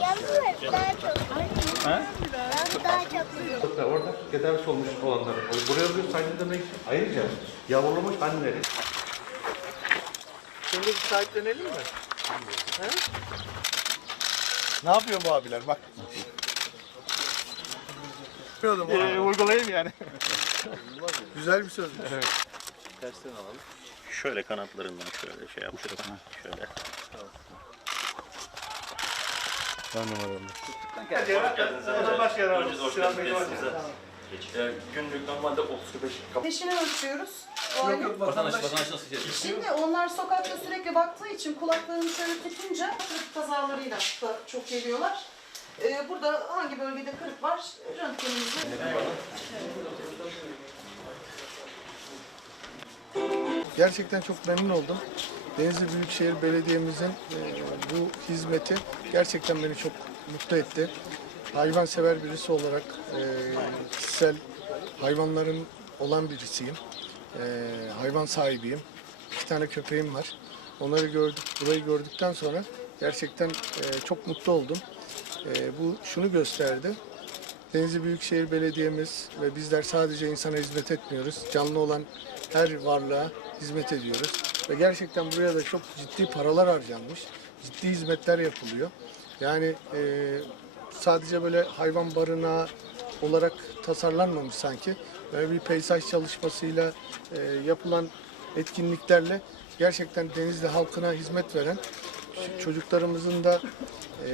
Yavrular daha çok. Ha? Orada, orada tedavisi olmuş olanları. Buraya bir sahiplenmek ayrıca yavrulamış anneleri. Şimdi bir sahiplenelim mi? He? Ne yapıyor bu abiler bak. Ee, uygulayayım yani. Güzel bir söz. Şöyle kanatlarından şöyle şey yapıyorum. Şöyle. Ee, Günlük normalde 35 Ateşini ölçüyoruz. O ayın. Vatandaş, vatandaş nasıl şey? Şimdi onlar sokakta sürekli baktığı için kulaklarını şöyle tutunca trafik kazalarıyla da çok geliyorlar. Ee, burada hangi bölgede kırık var röntgenimizi Gerçekten çok memnun oldum. Denizli Büyükşehir Belediye'mizin e, bu hizmeti gerçekten beni çok mutlu etti. Hayvansever birisi olarak e, kişisel hayvanların olan birisiyim. E, hayvan sahibiyim. İki tane köpeğim var. Onları gördük, burayı gördükten sonra gerçekten e, çok mutlu oldum. E, bu şunu gösterdi. Denizli Büyükşehir Belediye'miz ve bizler sadece insana hizmet etmiyoruz. Canlı olan her varlığa hizmet ediyoruz. Ve gerçekten buraya da çok ciddi paralar harcanmış. Ciddi hizmetler yapılıyor. Yani e, sadece böyle hayvan barınağı olarak tasarlanmamış sanki. Böyle bir peyzaj çalışmasıyla e, yapılan etkinliklerle gerçekten Denizli halkına hizmet veren çocuklarımızın da e,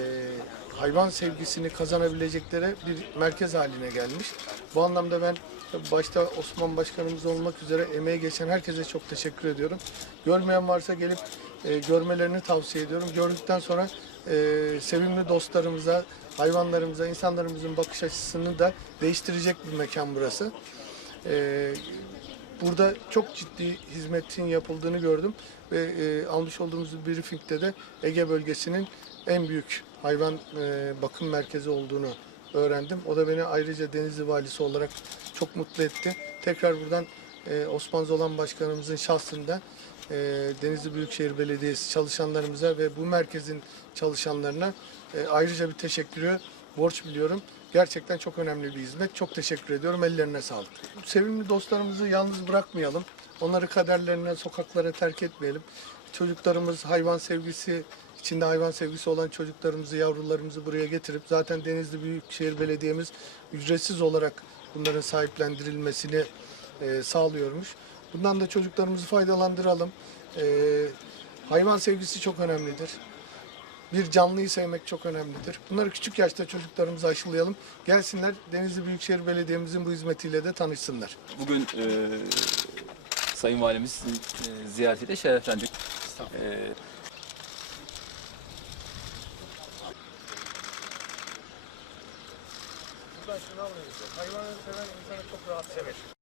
hayvan sevgisini kazanabilecekleri bir merkez haline gelmiş. Bu anlamda ben başta Osman Başkanımız olmak üzere emeği geçen herkese çok teşekkür ediyorum. Görmeyen varsa gelip e, görmelerini tavsiye ediyorum. Gördükten sonra e, sevimli dostlarımıza, hayvanlarımıza, insanlarımızın bakış açısını da değiştirecek bir mekan burası. E, Burada çok ciddi hizmetin yapıldığını gördüm ve e, almış olduğumuz briefingde de Ege bölgesinin en büyük hayvan e, bakım merkezi olduğunu öğrendim. O da beni ayrıca Denizli Valisi olarak çok mutlu etti. Tekrar buradan e, Osman Zolan Başkanımızın şahsında e, Denizli Büyükşehir Belediyesi çalışanlarımıza ve bu merkezin çalışanlarına e, ayrıca bir teşekkürü borç biliyorum. Gerçekten çok önemli bir hizmet. Çok teşekkür ediyorum. Ellerine sağlık. Sevimli dostlarımızı yalnız bırakmayalım. Onları kaderlerine, sokaklara terk etmeyelim. Çocuklarımız hayvan sevgisi, içinde hayvan sevgisi olan çocuklarımızı, yavrularımızı buraya getirip zaten Denizli Büyükşehir Belediye'miz ücretsiz olarak bunların sahiplendirilmesini e, sağlıyormuş. Bundan da çocuklarımızı faydalandıralım. E, hayvan sevgisi çok önemlidir. Bir canlıyı sevmek çok önemlidir. Bunları küçük yaşta çocuklarımıza aşılayalım. Gelsinler Denizli Büyükşehir Belediye'mizin bu hizmetiyle de tanışsınlar. Bugün e, Sayın Valimizin e, ziyaretiyle şereflendik. E, Hayvanı seven insanı çok rahat sever.